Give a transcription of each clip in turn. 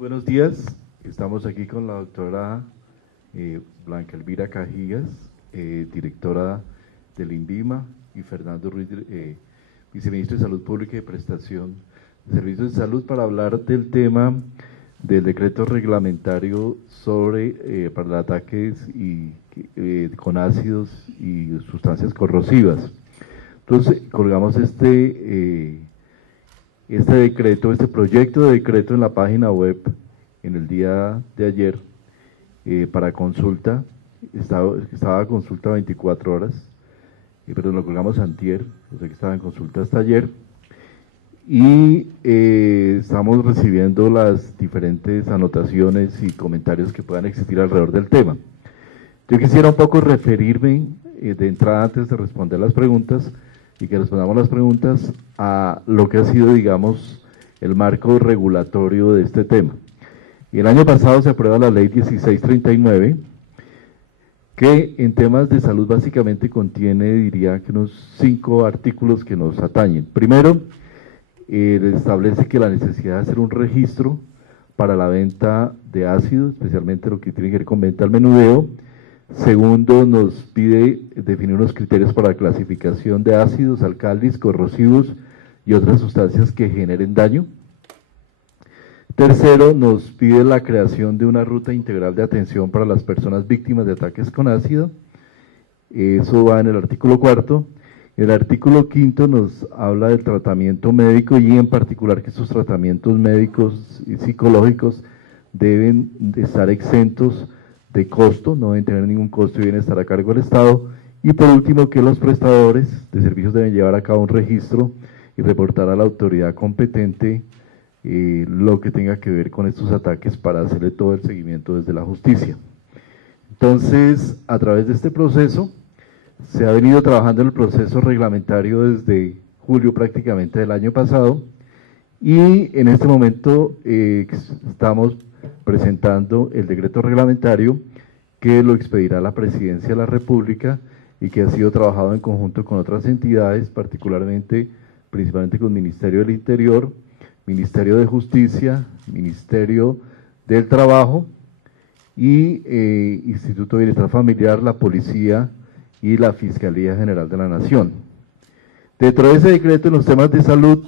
Buenos días, estamos aquí con la doctora Blanca Elvira Cajías, directora del INVIMA, y Fernando Ruiz, viceministro de Salud Pública y Prestación de Servicios de Salud, para hablar del tema del decreto reglamentario sobre para ataques con ácidos y sustancias corrosivas. Entonces, colgamos este proyecto de decreto en la página web en el día de ayer para consulta. Estaba a consulta 24 horas, pero lo colgamos antier, o sea que estaba en consulta hasta ayer, y estamos recibiendo las diferentes anotaciones y comentarios que puedan existir alrededor del tema. Yo quisiera un poco referirme de entrada, antes de responder las preguntas, y que respondamos las preguntas, a lo que ha sido, digamos, el marco regulatorio de este tema. Y el año pasado se aprueba la ley 1639, que en temas de salud básicamente contiene, diría que unos 5 artículos que nos atañen. Primero, establece que la necesidad de hacer un registro para la venta de ácidos, especialmente lo que tiene que ver con venta al menudeo. Segundo, nos pide definir unos criterios para la clasificación de ácidos, alcalis, corrosivos y otras sustancias que generen daño. Tercero, nos pide la creación de una ruta integral de atención para las personas víctimas de ataques con ácido. Eso va en el artículo 4. El artículo 5 nos habla del tratamiento médico, y en particular que esos tratamientos médicos y psicológicos deben de estar exentos de costo, no deben tener ningún costo y deben estar a cargo del Estado. Y por último, que los prestadores de servicios deben llevar a cabo un registro y reportar a la autoridad competente lo que tenga que ver con estos ataques para hacerle todo el seguimiento desde la justicia. Entonces, a través de este proceso, se ha venido trabajando en el proceso reglamentario desde julio prácticamente del año pasado, y en este momento estamos presentando el decreto reglamentario que lo expedirá la Presidencia de la República y que ha sido trabajado en conjunto con otras entidades, principalmente con el Ministerio del Interior, Ministerio de Justicia, Ministerio del Trabajo y Instituto de Bienestar Familiar, la Policía y la Fiscalía General de la Nación. Dentro de ese decreto, en los temas de salud,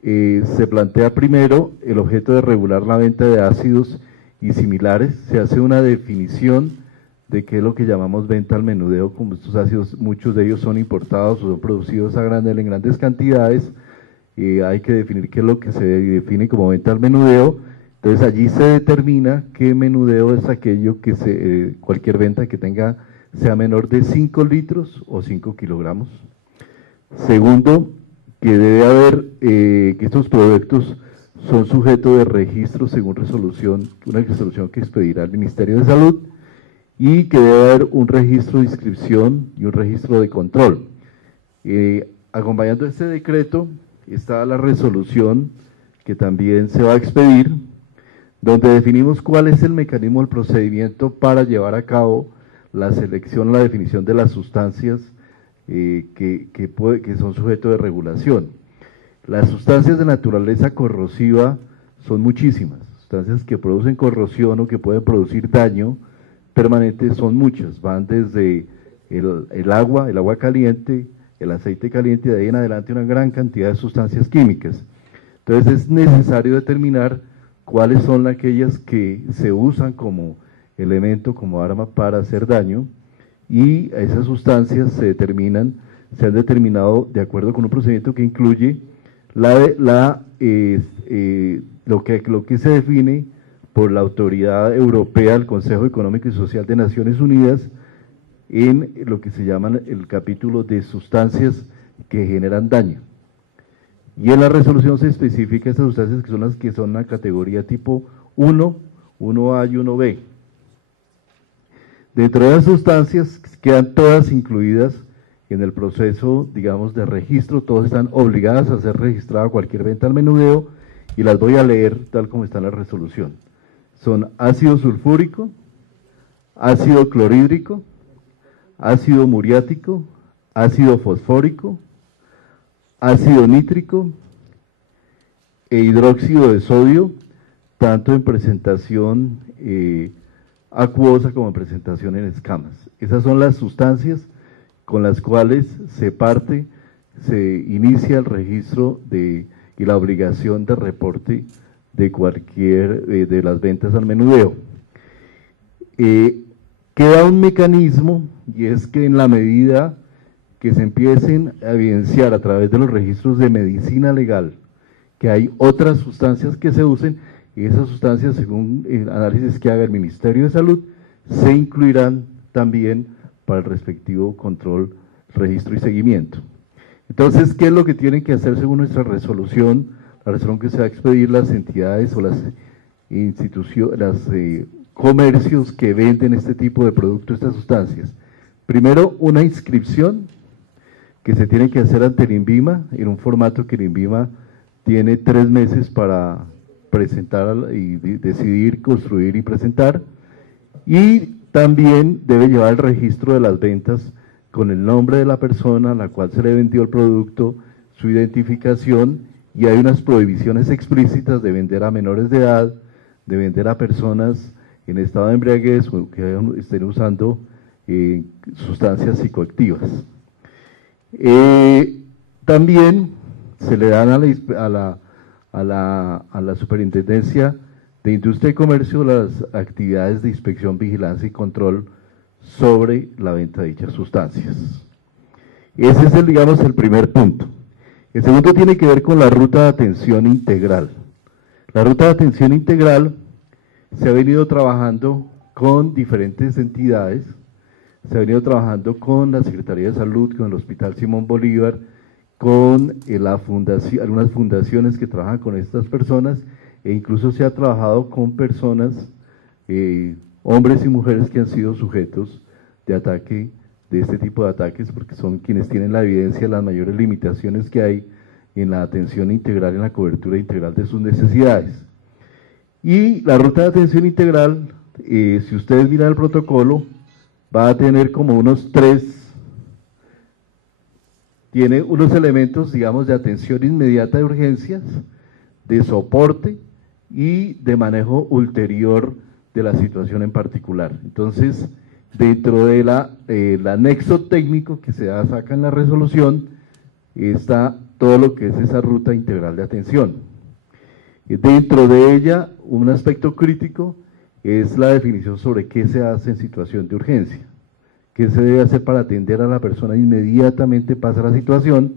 se plantea primero el objeto de regular la venta de ácidos y similares. Se hace una definición de qué es lo que llamamos venta al menudeo. Como estos ácidos, muchos de ellos son importados o son producidos en grandes cantidades, hay que definir qué es lo que se define como venta al menudeo. Entonces allí se determina qué menudeo es aquello que cualquier venta que sea menor de 5 litros o 5 kilogramos. Segundo, que debe haber, que estos productos son sujetos de registro según una resolución que expedirá el Ministerio de Salud, y que debe haber un registro de inscripción y un registro de control. Acompañando este decreto está la resolución que también se va a expedir, donde definimos cuál es el mecanismo, el procedimiento para llevar a cabo la selección, la definición de las sustancias que son sujetos de regulación. Las sustancias de naturaleza corrosiva son muchísimas. Sustancias que producen corrosión o que pueden producir daño permanente son muchas, van desde el agua caliente, el aceite caliente, y de ahí en adelante una gran cantidad de sustancias químicas. Entonces es necesario determinar cuáles son aquellas que se usan como elemento, como arma para hacer daño, y esas sustancias se han determinado de acuerdo con un procedimiento que incluye lo que se define por la Autoridad Europea, el Consejo Económico y Social de Naciones Unidas, en lo que se llama el capítulo de sustancias que generan daño. Y en la resolución se especifica estas sustancias que son las que son una categoría tipo 1, 1A y 1B. Dentro de las sustancias quedan todas incluidas en el proceso, digamos, de registro. Todas están obligadas a ser registradas cualquier venta al menudeo, y las voy a leer tal como está en la resolución. Son ácido sulfúrico, ácido clorhídrico, ácido muriático, ácido fosfórico, ácido nítrico e hidróxido de sodio, tanto en presentación acuosa como en presentación en escamas. Esas son las sustancias con las cuales se inicia el registro y la obligación de reporte de cualquier de las ventas al menudeo. Queda un mecanismo, y es que en la medida que se empiecen a evidenciar a través de los registros de medicina legal que hay otras sustancias que se usen, y esas sustancias, según el análisis que haga el Ministerio de Salud, se incluirán también para el respectivo control, registro y seguimiento. Entonces, ¿qué es lo que tienen que hacer según nuestra resolución? La resolución que se va a expedir las entidades o las instituciones, comercios que venden este tipo de productos, estas sustancias. Primero, una inscripción que se tiene que hacer ante el INVIMA, en un formato que el INVIMA tiene 3 meses para presentar y decidir, construir y presentar, y también debe llevar el registro de las ventas con el nombre de la persona a la cual se le vendió el producto, su identificación, y hay unas prohibiciones explícitas de vender a menores de edad, de vender a personas en estado de embriaguez o que estén usando sustancias psicoactivas. También se le dan a la Superintendencia de Industria y Comercio las actividades de inspección, vigilancia y control sobre la venta de dichas sustancias. Ese es, digamos, el primer punto. El segundo tiene que ver con la ruta de atención integral. La ruta de atención integral se ha venido trabajando con diferentes entidades, se ha venido trabajando con la Secretaría de Salud, con el Hospital Simón Bolívar, con algunas fundaciones que trabajan con estas personas, e incluso se ha trabajado con personas, hombres y mujeres que han sido sujetos de ataque, de este tipo de ataques, porque son quienes tienen la evidencia de las mayores limitaciones que hay en la atención integral, en la cobertura integral de sus necesidades. Y la ruta de atención integral, si ustedes miran el protocolo, va a tener como tiene unos elementos, digamos, de atención inmediata de urgencias, de soporte y de manejo ulterior de la situación en particular. Entonces, dentro del anexo técnico que se saca en la resolución, está todo lo que es esa ruta integral de atención. Dentro de ella, un aspecto crítico es la definición sobre qué se hace en situación de urgencia, qué se debe hacer para atender a la persona inmediatamente pasa la situación,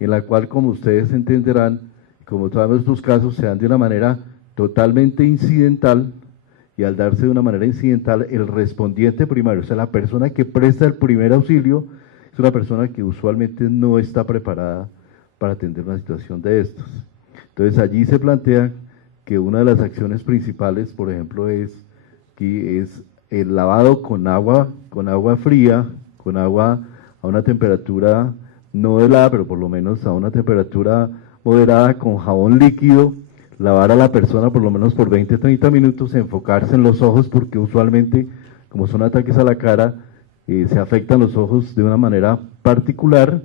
en la cual, como ustedes entenderán, como todos estos casos se dan de una manera totalmente incidental, y al darse de una manera incidental, el respondiente primario, o sea, la persona que presta el primer auxilio, es una persona que usualmente no está preparada para atender una situación de estos. Entonces allí se plantea que una de las acciones principales, por ejemplo, es el lavado con agua fría, con agua a una temperatura no helada, pero por lo menos a una temperatura moderada, con jabón líquido, lavar a la persona por lo menos por 20-30 minutos, enfocarse en los ojos, porque usualmente, como son ataques a la cara, se afectan los ojos de una manera particular,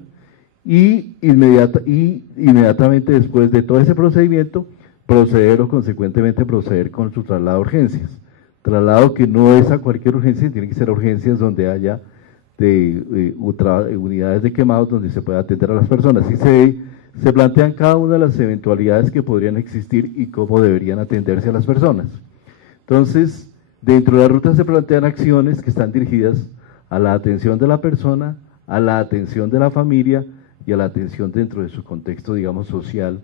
y inmediatamente después de todo ese procedimiento, consecuentemente proceder con su traslado a urgencias. Traslado que no es a cualquier urgencia, tiene que ser urgencias donde haya unidades de quemados donde se pueda atender a las personas. Y se plantean cada una de las eventualidades que podrían existir y cómo deberían atenderse a las personas. Entonces, dentro de la ruta se plantean acciones que están dirigidas a la atención de la persona, a la atención de la familia y a la atención dentro de su contexto, digamos, social,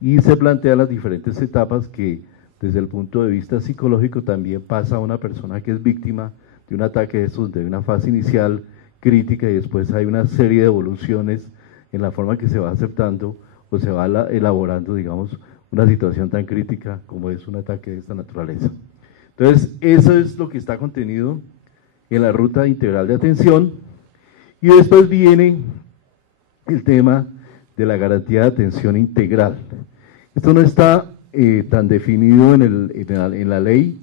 y se plantean las diferentes etapas que desde el punto de vista psicológico también pasa a una persona que es víctima de un ataque de esos, de una fase inicial crítica, y después hay una serie de evoluciones en la forma que se va aceptando o se va elaborando, digamos, una situación tan crítica como es un ataque de esta naturaleza. Entonces, eso es lo que está contenido en la ruta integral de atención, y después viene el tema de la garantía de atención integral. Esto no está tan definido en la ley.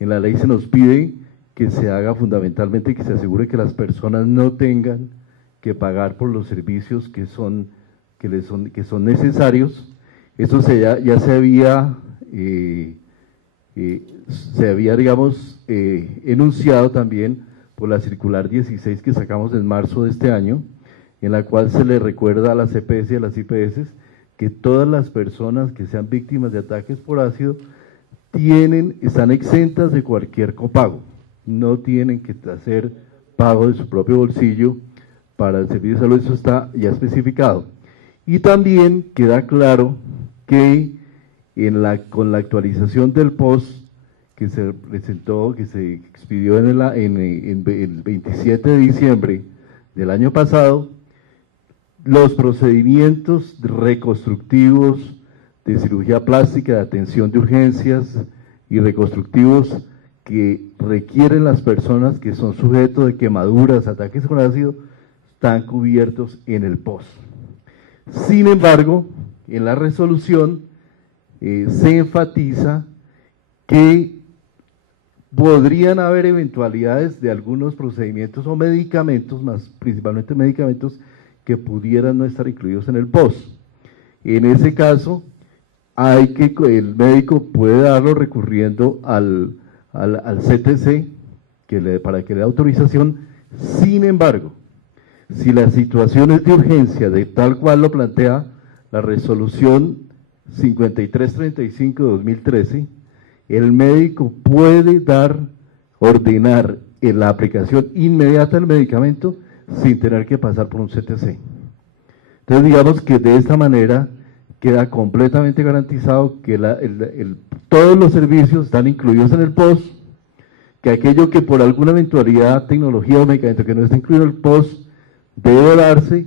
En la ley se nos pide que se haga fundamentalmente, que se asegure que las personas no tengan que pagar por los servicios que son necesarios. Eso ya se había se había, digamos, enunciado también por la circular 16 que sacamos en marzo de este año, en la cual se le recuerda a las EPS y a las IPS que todas las personas que sean víctimas de ataques por ácido están exentas de cualquier copago, no tienen que hacer pago de su propio bolsillo para el servicio de salud, eso está ya especificado. Y también queda claro que con la actualización del POS que se presentó, que se expidió el 27 de diciembre del año pasado, los procedimientos reconstructivos de cirugía plástica, de atención de urgencias y reconstructivos que requieren las personas que son sujetos de quemaduras, ataques con ácido, están cubiertos en el POS. Sin embargo, en la resolución se enfatiza que podrían haber eventualidades de algunos procedimientos o medicamentos, más principalmente medicamentos, que pudieran no estar incluidos en el POS. En ese caso, el médico puede darlo recurriendo al CTC para que le dé autorización. Sin embargo, si la situación es de urgencia, de tal cual lo plantea la resolución 5335 de 2013, el médico puede ordenar la aplicación inmediata del medicamento sin tener que pasar por un CTC. Entonces digamos que de esta manera queda completamente garantizado que todos los servicios están incluidos en el POS, que aquello que por alguna eventualidad, tecnología o medicamento que no está incluido en el POS debe darse,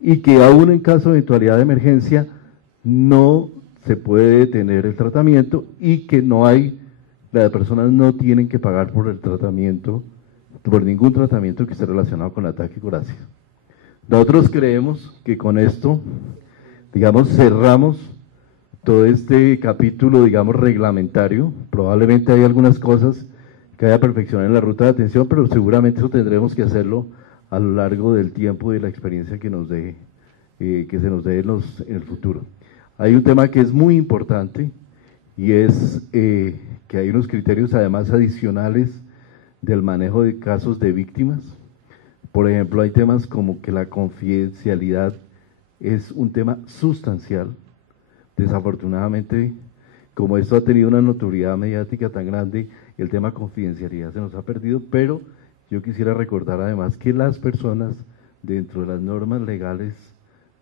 y que aún en caso de eventualidad de emergencia no se puede detener el tratamiento, y que las personas no tienen que pagar por el tratamiento, por ningún tratamiento que esté relacionado con el ataque por ácido. Nosotros creemos que con esto, digamos, cerramos todo este capítulo, digamos, reglamentario. Probablemente hay algunas cosas que haya perfeccionar en la ruta de atención, pero seguramente eso tendremos que hacerlo a lo largo del tiempo y de la experiencia que se nos dé en el futuro. Hay un tema que es muy importante, y es que hay unos criterios además adicionales del manejo de casos de víctimas. Por ejemplo, hay temas como que la confidencialidad es un tema sustancial. Desafortunadamente, como esto ha tenido una notoriedad mediática tan grande, el tema confidencialidad se nos ha perdido, pero yo quisiera recordar además que las personas, dentro de las normas legales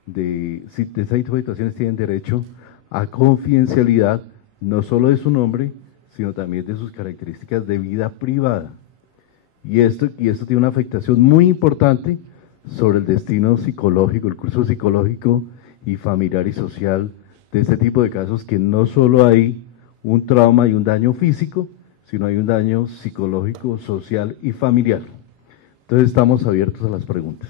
de ese tipo de situaciones, tienen derecho a confidencialidad, no solo de su nombre, sino también de sus características de vida privada. Y esto tiene una afectación muy importante sobre el destino psicológico, el curso psicológico y familiar y social de este tipo de casos, que no solo hay un trauma y un daño físico, sino hay un daño psicológico, social y familiar. Entonces estamos abiertos a las preguntas.